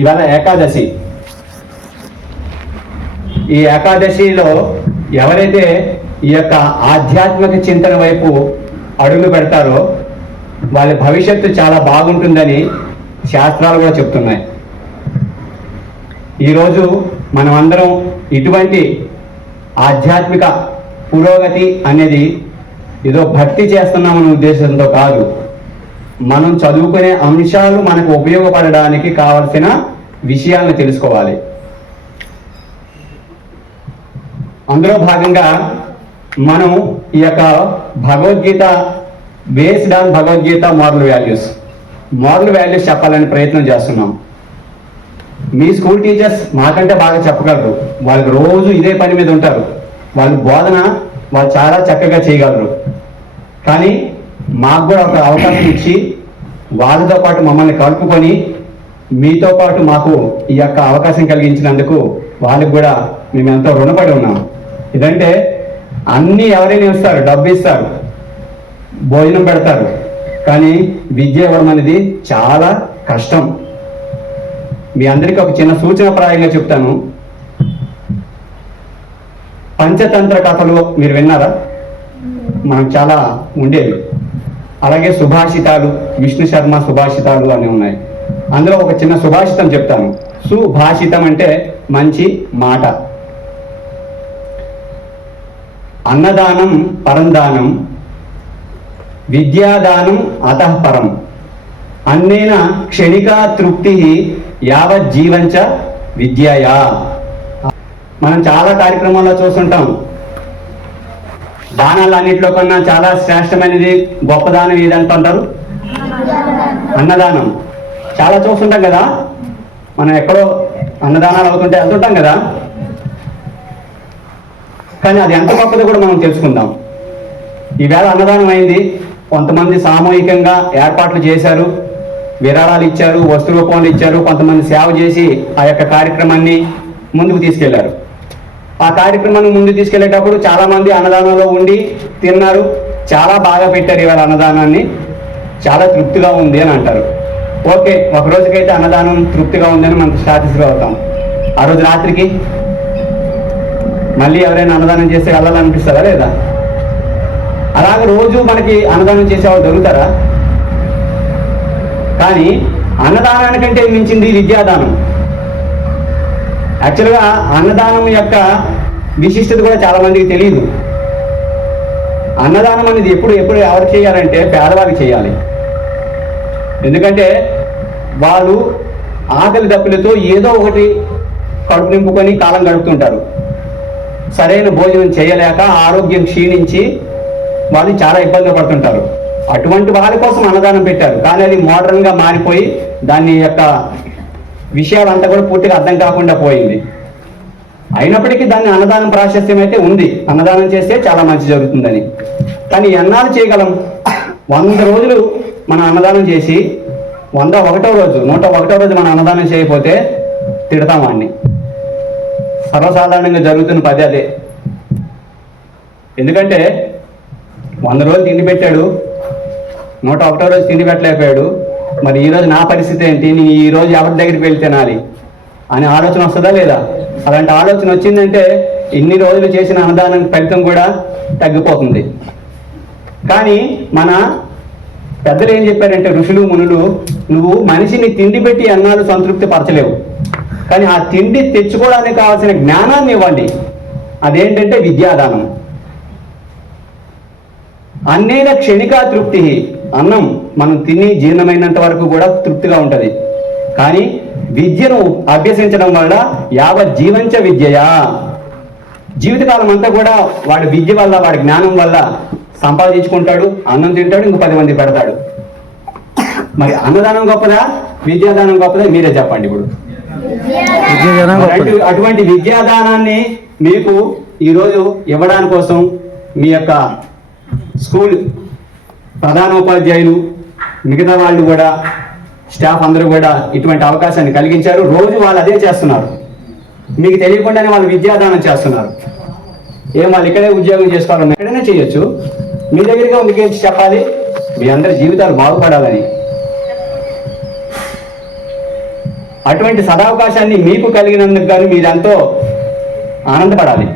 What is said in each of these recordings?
ఇవాళ ఏకాదశి. ఈ ఏకాదశిలో ఎవరైతే ఈ యొక్క ఆధ్యాత్మిక చింతన వైపు అడుగు పెడతారో వాళ్ళ భవిష్యత్తు చాలా బాగుంటుందని శాస్త్రాలు కూడా చెప్తున్నాయి. ఈరోజు మనం అందరం ఇటువంటి ఆధ్యాత్మిక పురోగతి అనేది ఏదో భక్తి చేస్తున్నామనే ఉద్దేశంతో కాదు, మనం చదువుకునే అంశాలు మనకు ఉపయోగపడడానికి కావలసిన విషయాలను తెలుసుకోవాలి. అందులో భాగంగా మనం ఈ యొక్క Bhagavad Gita based on Bhagavad Gita moral values చెప్పాలని ప్రయత్నం చేస్తున్నాం. మీ స్కూల్ టీచర్స్ మాకంటే బాగా చెప్పగలరు, వాళ్ళకి రోజు ఇదే పని మీద ఉంటారు, వాళ్ళ బోధన వాళ్ళు చాలా చక్కగా చేయగలరు. కానీ మాకు కూడా ఒక అవకాశం ఇచ్చి వాళ్ళతో పాటు మమ్మల్ని కలుపుకొని మీతో పాటు మాకు ఈ యొక్క అవకాశం కలిగించినందుకు వాళ్ళకి కూడా మేము ఎంతో రుణపడి ఉన్నాం. ఇదంటే అన్నీ ఎవరైనా ఇస్తారు, డబ్బు ఇస్తారు, భోజనం పెడతారు, కానీ విద్య ఇవ్వడం అనేది చాలా కష్టం. మీ అందరికీ ఒక చిన్న సూచనప్రాయంగా చెప్తాను. పంచతంత్ర కథలు మీరు విన్నారా? మనకు చాలా ఉండేవి. అలాగే సుభాషితాలు, విష్ణు శర్మ సుభాషితాలు అని ఉన్నాయి. అందులో ఒక చిన్న సుభాషితం చెప్తాను. సుభాషితం అంటే మంచి మాట. అన్నదానం పరందానం, విద్యాదానం అతఃపరం, అన్నేన క్షణికా తృప్తి యావజ్జీవంచ విద్యయా. మనం చాలా కార్యక్రమాల్లో చూస్తుంటాం, దానాలు అన్నింటిలో కన్నా చాలా శ్రేష్టమైనది గొప్ప దానం ఏదంటుంటారు? అన్నదానం. చాలా చూస్తుంటాం కదా, మనం ఎక్కడో అన్నదానాలు అవుతుంటే వెళ్తుంటాం కదా, కానీ అది ఎంత గొప్పదో కూడా మనం తెలుసుకుందాం. ఈవేళ అన్నదానం అయింది, కొంతమంది సామూహికంగా ఏర్పాట్లు చేశారు, విరాళాలు ఇచ్చారు, వస్తు రూపంలో ఇచ్చారు, కొంతమంది సేవ చేసి ఆ యొక్క కార్యక్రమాన్ని ముందుకు తీసుకెళ్లారు. ఆ కార్యక్రమాన్ని ముందుకు తీసుకెళ్లేటప్పుడు చాలా మంది అన్నదానంలో ఉండి తిన్నారు, చాలా బాగా పెట్టారు ఇవాళ అన్నదానాన్ని, చాలా తృప్తిగా ఉంది అని అంటారు. ఓకే, ఒక రోజుకైతే అన్నదానం తృప్తిగా ఉందని మనం సాటిస్ఫై అవుతాం. ఆ రోజు రాత్రికి మళ్ళీ ఎవరైనా అన్నదానం చేస్తే వెళ్ళాలనిపిస్తుందా లేదా? అలాగే రోజు మనకి అన్నదానం చేసేవాళ్ళు దొరుకుతారా? కానీ అన్నదానానికంటే మించింది విద్యాదానం. యాక్చువల్గా అన్నదానం యొక్క విశిష్టత కూడా చాలా మందికి తెలియదు. అన్నదానం అనేది ఎప్పుడు ఎవరు చేయాలంటే పేదవారికి చేయాలి. ఎందుకంటే వాళ్ళు ఆకలి దప్పులతో ఏదో ఒకటి కడుపు నింపుకొని కాలం గడుపుతుంటారు. సరైన భోజనం చేయలేక ఆరోగ్యం క్షీణించి వాళ్ళు చాలా ఇబ్బంది పడుతుంటారు. అటువంటి వాళ్ళ కోసం అన్నదానం పెట్టారు. కానీ అది మోడర్న్గా మారిపోయి దాని యొక్క విషయాలంతా కూడా పూర్తిగా అర్థం కాకుండా పోయింది. అయినప్పటికీ దాన్ని అన్నదానం ప్రాశస్త్యం అయితే ఉంది, అన్నదానం చేస్తే చాలా మంచి జరుగుతుందని. కానీ ఎన్నాళ్ళు చేయగలం? 100 రోజులు మనం అన్నదానం చేసి 101వ రోజు 101వ రోజు మనం అన్నదానం చేయకపోతే తిడతాం వాడిని. సర్వసాధారణంగా జరుగుతున్న పది అదే. ఎందుకంటే 100 రోజులు తిండి పెట్టాడు, 101వ రోజు తిండి పెట్టలేకపోయాడు, మరి ఈరోజు నా పరిస్థితి ఏంటి, నేను ఈరోజు ఎవరి దగ్గరికి వెళ్ళి తినాలి అనే ఆలోచన వస్తుందా లేదా? అలాంటి ఆలోచన వచ్చిందంటే ఇన్ని రోజులు చేసిన అన్నదానం ఫలితం కూడా తగ్గిపోతుంది. కానీ మన పెద్దలు ఏం చెప్పారంటే, ఋషులు మునులు, నువ్వు మనిషిని తిండి పెట్టి అన్నాలు సంతృప్తి పరచలేవు, కానీ ఆ తిండి తెచ్చుకోవడానికి కావాల్సిన జ్ఞానాన్ని ఇవ్వండి. అదేంటంటే విద్యాదానం. అన్నేన క్షణికా తృప్తి. అన్నం మనం తిని జీర్ణమైనంత వరకు కూడా తృప్తిగా ఉంటుంది. కానీ విద్యను అభ్యసించడం వల్ల యావజ్జీవంచ విద్యయా, జీవితకాలం అంతా కూడా వాడి విద్య వల్ల, వాడి జ్ఞానం వల్ల సంపాదించుకుంటాడు, అన్నం తింటాడు, ఇంకో 10 మంది పెడతాడు. మరి అన్నదానం గొప్పదా, విద్యాదానం గొప్పదా? మీరే చెప్పండి. ఇప్పుడు అటువంటి విద్యాదానాన్ని మీకు ఈరోజు ఇవ్వడానికి కోసం మీ యొక్క స్కూల్ ప్రధానోపాధ్యాయులు, మిగతా వాళ్ళు కూడా, స్టాఫ్ అందరూ కూడా ఇటువంటి అవకాశాన్ని కలిగించారు. రోజు వాళ్ళు అదే చేస్తున్నారు, మీకు తెలియకుండానే వాళ్ళు విద్యాదానం చేస్తున్నారు. వాళ్ళు ఇక్కడే ఉద్యోగం చేసుకోవాలని ఎక్కడైనా చేయొచ్చు, మీ దగ్గరగా మీకు చెప్పాలి, మీ అందరి జీవితాలు బాగుపడాలని. అటువంటి సదావకాశాన్ని మీకు కలిగినందుకు కానీ మీరెంతో ఆనందపడాలి.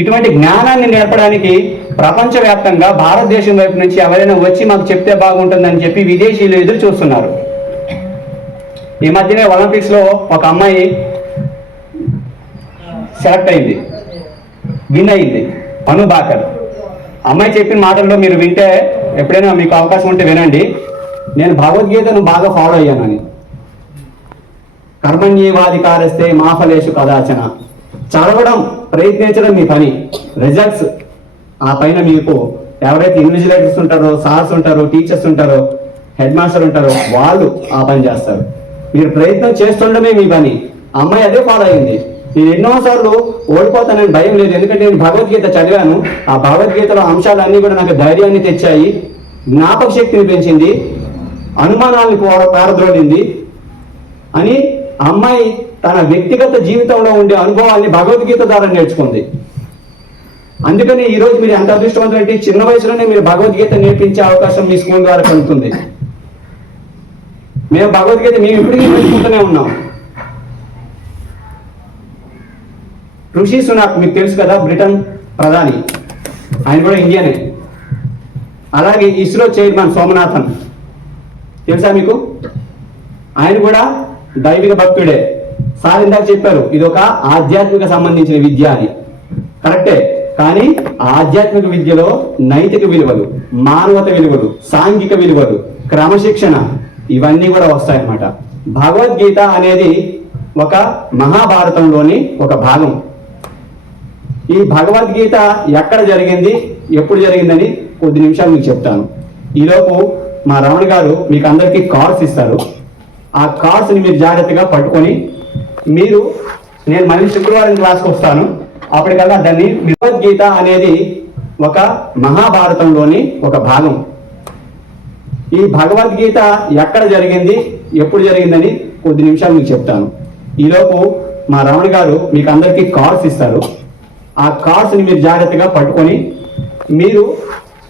ఇటువంటి జ్ఞానాన్ని నేర్పడానికి ప్రపంచవ్యాప్తంగా భారతదేశం వైపు నుంచి ఎవరైనా వచ్చి మాకు చెప్తే బాగుంటుందని చెప్పి విదేశీయులు ఎదురు చూస్తున్నారు. ఈ మధ్యనే ఒలింపిక్స్లో ఒక అమ్మాయి సెలెక్ట్ అయింది, విన్ అయింది, మను భాకర్. అమ్మాయి చెప్పిన మాటల్లో మీరు వింటే, ఎప్పుడైనా మీకు అవకాశం ఉంటే వినండి. నేను భగవద్గీతను బాగా ఫాలో అయ్యానని. కర్మణ్యేవాధికారస్తే మా ఫలేషు కదాచన. చదవడం, ప్రయత్నించడం మీ పని. రిజల్ట్స్ ఆ పైన మీకు ఎవరైతే ఇన్విజిలేటర్స్ ఉంటారో, సార్స్ ఉంటారో, టీచర్స్ ఉంటారో, హెడ్ మాస్టర్ ఉంటారో వాళ్ళు ఆ పని చేస్తారు. మీరు ప్రయత్నం చేస్తుండమే మీ పని. అమ్మాయి అదే ఫాలో అయింది. నేను ఎన్నోసార్లు ఓడిపోతానని భయం లేదు, ఎందుకంటే నేను భగవద్గీత చదివాను. ఆ భగవద్గీతలో అంశాలన్నీ కూడా నాకు ధైర్యాన్ని తెచ్చాయి, జ్ఞాపక శక్తిని పెంచింది, అనుమానాలను పారద్రోలింది అని అమ్మాయి తన వ్యక్తిగత జీవితంలో ఉండే అనుభవాన్ని భగవద్గీత ద్వారా నేర్చుకుంది. అందుకని ఈరోజు మీరు ఎంత అదృష్టవంతులు అంటే చిన్న వయసులోనే మీరు భగవద్గీత నేర్పించే అవకాశం మీ స్కూల్ ద్వారా కలుగుతుంది. మేము భగవద్గీత ఇప్పటికీ నేర్చుకుంటూనే ఉన్నాం. ఋషి సునాక్ మీకు తెలుసు కదా, బ్రిటన్ ప్రధాని, ఆయన కూడా ఇండియనే. అలాగే ఇస్రో చైర్మన్ సోమనాథన్ తెలుసా మీకు? ఆయన కూడా దైవిక భక్తుడే. సార్ ఇందాక చెప్పారు ఇది ఒక ఆధ్యాత్మిక సంబంధించిన విద్య అని. కరెక్టే, కానీ ఆధ్యాత్మిక విద్యలో నైతిక విలువలు, మానవత విలువలు, సాంఘిక విలువలు, క్రమశిక్షణ ఇవన్నీ కూడా వస్తాయన్నమాట. భగవద్గీత అనేది ఒక మహాభారతంలోని ఒక భాగం. ఈ భగవద్గీత ఎక్కడ జరిగింది, ఎప్పుడు జరిగిందని కొద్ది నిమిషాలు మీకు చెప్తాను. ఈలోపు మా రమణ గారు మీకు అందరికీ కార్డ్స్ ఇస్తారు. ఆ కార్డ్స్ని మీరు జాగ్రత్తగా పట్టుకొని నేను మళ్ళీ శుక్రవారం క్లాస్కి వస్తాను, అప్పటికల్లా దాన్ని భగవద్గీత అనేది ఒక మహాభారతంలోని ఒక భాగం. ఈ భగవద్గీత ఎక్కడ జరిగింది, ఎప్పుడు జరిగిందని కొద్ది నిమిషాలు మీకు చెప్తాను. ఈలోపు మా రమణ గారు మీకు అందరికీ కార్డ్స్ ఇస్తారు. ఆ కార్డ్స్ని మీరు జాగ్రత్తగా పట్టుకొని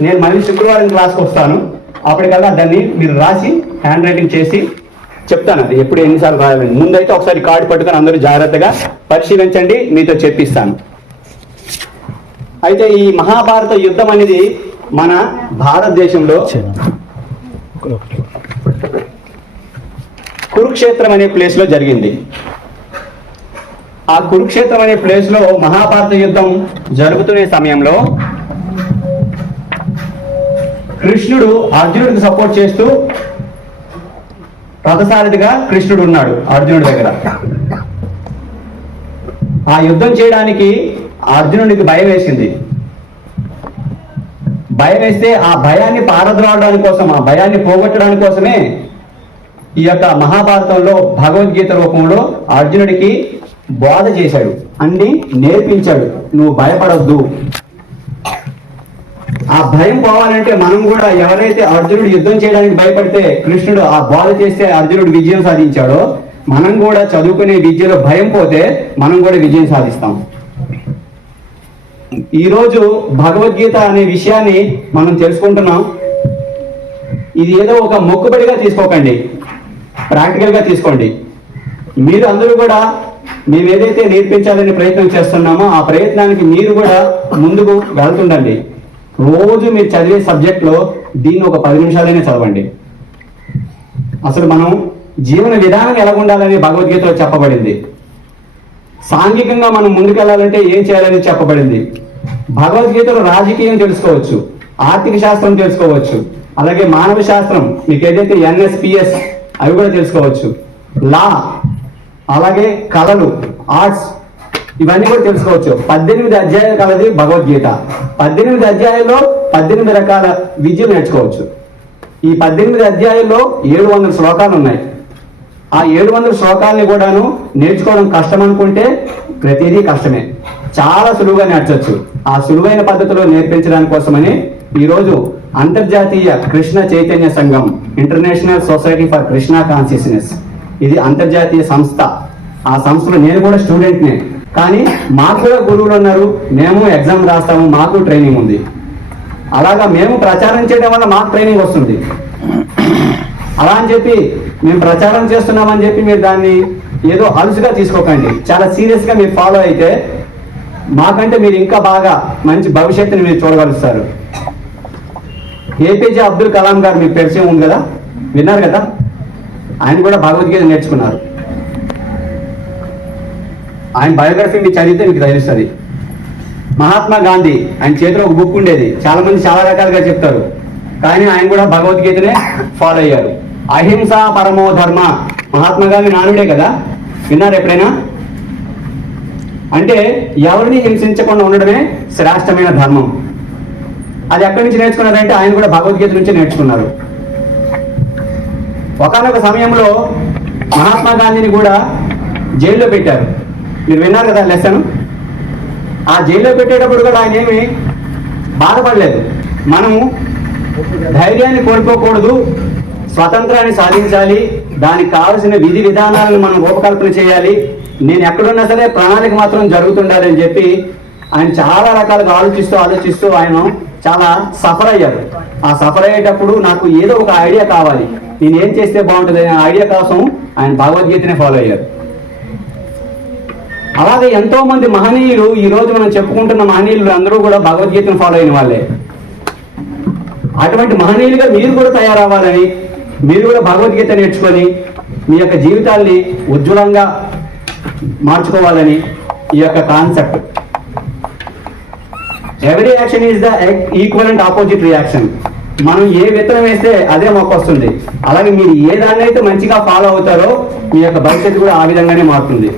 నేను మళ్ళీ శుక్రవారం క్లాస్కి వస్తాను, అప్పటికల్లా దాన్ని మీరు రాసి హ్యాండ్ రైటింగ్ చేసి చెప్తాను. అది ఎప్పుడు ఎన్నిసార్లు రాయాలని ముందైతే ఒకసారి కార్డు పట్టుకొని అందరూ జాగ్రత్తగా పరిశీలించండి, మీతో చెప్పిస్తాను. అయితే ఈ మహాభారత యుద్ధం అనేది మన భారతదేశంలో కురుక్షేత్రం అనే ప్లేస్లో జరిగింది. ఆ కురుక్షేత్రం అనే ప్లేస్లో మహాభారత యుద్ధం జరుగుతున్న సమయంలో కృష్ణుడు అర్జునుడికి సపోర్ట్ చేస్తూ రథసారథిగా కృష్ణుడు ఉన్నాడు అర్జునుడి దగ్గర. ఆ యుద్ధం చేయడానికి అర్జునుడికి భయం వేసింది. భయం వేస్తే ఆ భయాన్ని పారద్రోలడానికి కోసం, ఆ భయాన్ని పోగొట్టడానికి కోసమే ఈ యొక్క మహాభారతంలో భగవద్గీత రూపంలో అర్జునుడికి బోధ చేశాడు, అన్ని నేర్పించాడు. నువ్వు భయపడొద్దు. ఆ భయం పోవాలంటే మనం కూడా ఎవరైతే అర్జునుడు యుద్ధం చేయడానికి భయపడితే కృష్ణుడు ఆ బోధ చేస్తే అర్జునుడు విజయం సాధించాడో, మనం కూడా చదువుకునే విద్యలో భయం పోతే మనం కూడా విజయం సాధిస్తాం. ఈరోజు భగవద్గీత అనే విషయాన్ని మనం తెలుసుకుంటున్నాం. ఇది ఏదో ఒక మొక్కుబడిగా తీసుకోకండి, ప్రాక్టికల్గా తీసుకోండి. మీరు అందరూ కూడా మేము ఏదైతే నేర్పించాలని ప్రయత్నం చేస్తున్నామో ఆ ప్రయత్నానికి మీరు కూడా ముందుకు వెళ్తుండండి. రోజు మీరు చదివే సబ్జెక్ట్లో దీన్ని ఒక 10 నిమిషాలైనా చదవండి. అసలు మనం జీవన విధానం ఎలా ఉండాలని భగవద్గీతలో చెప్పబడింది. సాంఘికంగా మనం ముందుకెళ్ళాలంటే ఏం చేయాలని చెప్పబడింది. భగవద్గీతలో రాజకీయం తెలుసుకోవచ్చు, ఆర్థిక శాస్త్రం తెలుసుకోవచ్చు, అలాగే మానవ శాస్త్రం మీకు ఏదైతే NSPS అవి కూడా తెలుసుకోవచ్చు, లా, అలాగే కళలు, ఆర్ట్స్ ఇవన్నీ కూడా తెలుసుకోవచ్చు. 18 అధ్యాయాలు కలది భగవద్గీత. 18 అధ్యాయాల్లో 18 రకాల విద్యలు నేర్చుకోవచ్చు. ఈ 18 అధ్యాయాల్లో 700 శ్లోకాలు ఉన్నాయి. ఆ 700 శ్లోకాలని కూడాను నేర్చుకోవడం కష్టం అనుకుంటే ప్రతిదీ కష్టమే. చాలా సులువుగా నేర్చవచ్చు. ఆ సులువైన పద్ధతిలో నేర్పించడానికి కోసమని ఈరోజు అంతర్జాతీయ కృష్ణ చైతన్య సంఘం, international society for Krishna consciousness, ఇది అంతర్జాతీయ సంస్థ. ఆ సంస్థలో నేను కూడా స్టూడెంట్నే, కానీ మాకు కూడా గురువులు ఉన్నారు. మేము ఎగ్జామ్ రాస్తాము, మాకు ట్రైనింగ్ ఉంది. అలాగా మేము ప్రచారం చేయడం వల్ల మాకు ట్రైనింగ్ వస్తుంది. అలా అని చెప్పి మేము ప్రచారం చేస్తున్నామని చెప్పి మీరు దాన్ని ఏదో అలుసుగా తీసుకోకండి. చాలా సీరియస్గా మీరు ఫాలో అయితే మాకంటే మీరు ఇంకా బాగా మంచి భవిష్యత్తుని మీరు చూడగలుగుతారు. ఏపీజే అబ్దుల్ కలాం గారు మీకు పరిచయం ఉంది కదా, విన్నారు కదా, ఆయన కూడా భగవద్గీత నేర్చుకున్నారు. ఆయన బయోగ్రఫీ మీకు చదివితే మీకు తెలుస్తుంది. మహాత్మా గాంధీ, ఆయన చేతిలో ఒక బుక్ ఉండేది, చాలా మంది చాలా రకాలుగా చెప్తారు, కానీ ఆయన కూడా భగవద్గీతనే ఫాలో అయ్యారు. అహింస పరమో ధర్మ, మహాత్మా గాంధీ నానుడే కదా, విన్నారు ఎప్పుడైనా? అంటే ఎవరిని హింసించకుండా ఉండడమే శ్రేష్టమైన ధర్మం. అది ఎక్కడి నుంచి నేర్చుకున్నారంటే ఆయన కూడా భగవద్గీత నుంచి నేర్చుకున్నారు. ఒకానొక సమయంలో మహాత్మా గాంధీని కూడా జైల్లో పెట్టారు, మీరు విన్నారు కదా లెసన్. ఆ జైల్లో పెట్టేటప్పుడు కూడా ఆయన ఏమి బాధపడలేదు. మనము ధైర్యాన్ని కోల్పోకూడదు, స్వతంత్రాన్ని సాధించాలి, దానికి కావలసిన విధి విధానాలను మనం రూపకల్పన చేయాలి, నేను ఎక్కడున్నా సరే ప్రణాళిక మాత్రం జరుగుతుండాలి అని చెప్పి ఆయన చాలా రకాలుగా ఆలోచిస్తూ ఆయన చాలా సఫర్ అయ్యారు. ఆ సఫర్ అయ్యేటప్పుడు నాకు ఏదో ఒక ఐడియా కావాలి, నేను ఏం చేస్తే బాగుంటుంది అనే ఐడియా కోసం ఆయన భగవద్గీతనే ఫాలో అయ్యారు. అలాగే ఎంతో మంది మహనీయులు, ఈ రోజు మనం చెప్పుకుంటున్న మహనీయులు అందరూ కూడా భగవద్గీతను ఫాలో అయిన వాళ్ళే. అటువంటి మహనీయులుగా మీరు కూడా తయారవ్వాలని, మీరు కూడా భగవద్గీత నేర్చుకొని మీ యొక్క జీవితాల్ని ఉజ్వలంగా మార్చుకోవాలని ఈ యొక్క concept. Every action is the equal and opposite reaction. మనం ఏ విత్తనం వేస్తే అదే మొక్క వస్తుంది. అలాగే మీరు ఏ దాన్ని అయితే మంచిగా ఫాలో అవుతారో మీ యొక్క భవిష్యత్తు కూడా ఆ విధంగానే మారుతుంది.